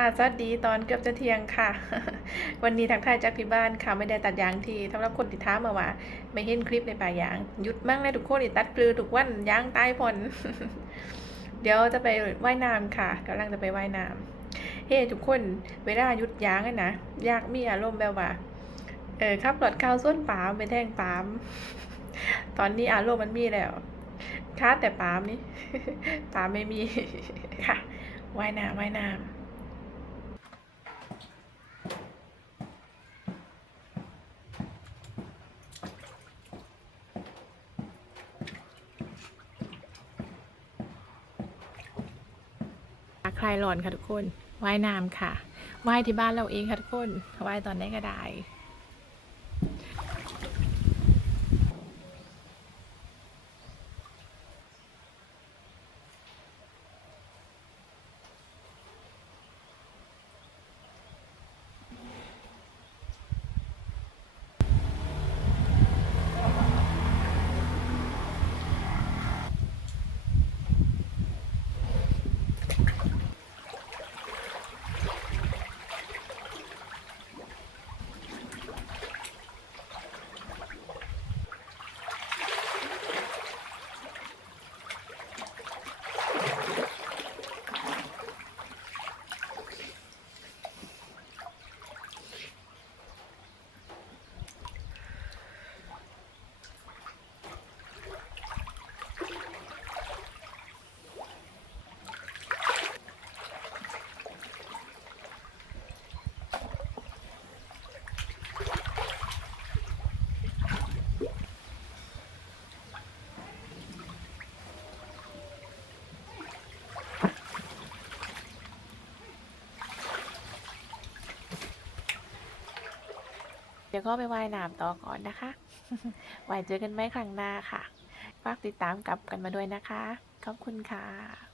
ค่ะสวัสดีตอนเกือบจะเที่ยงค่ะ วันนี้ทางไทายจากที่บ้านค่ะไม่ได้ตัดยางทีสำหรับคนติดท้ามาว่า ไม่เห็นคลิปในป่ายางหยุดมั่งเลยทุกคนตัดปลือทุกวันยางตายพนเดี๋ยวจะไปว่ายน้ำค่ะกำลังจะไปว่ายน้ำเฮ้ทุกคนเวลาหยุดยางนะอยากมีอารมณ์แบบว่า เออขับรถเข้าวส้นปามไปแท่งปาม ตอนนี้อารมณ์มันมีแล้วคาดแต่ปามนี่ปามไม่มีค่ะว่ายน้ำว่ายน้ำ คลายร้อนค่ะทุกคนว่ายน้ำค่ะว่ายที่บ้านเราเองค่ะทุกคนว่ายตอนไหนก็ได้ เดี๋ยวก็ไปว่ายน้ำต่อก่อนนะคะ ไว้เจอกันไหมครั้งหน้าค่ะ ฝากติดตามกลับกันมาด้วยนะคะ ขอบคุณค่ะ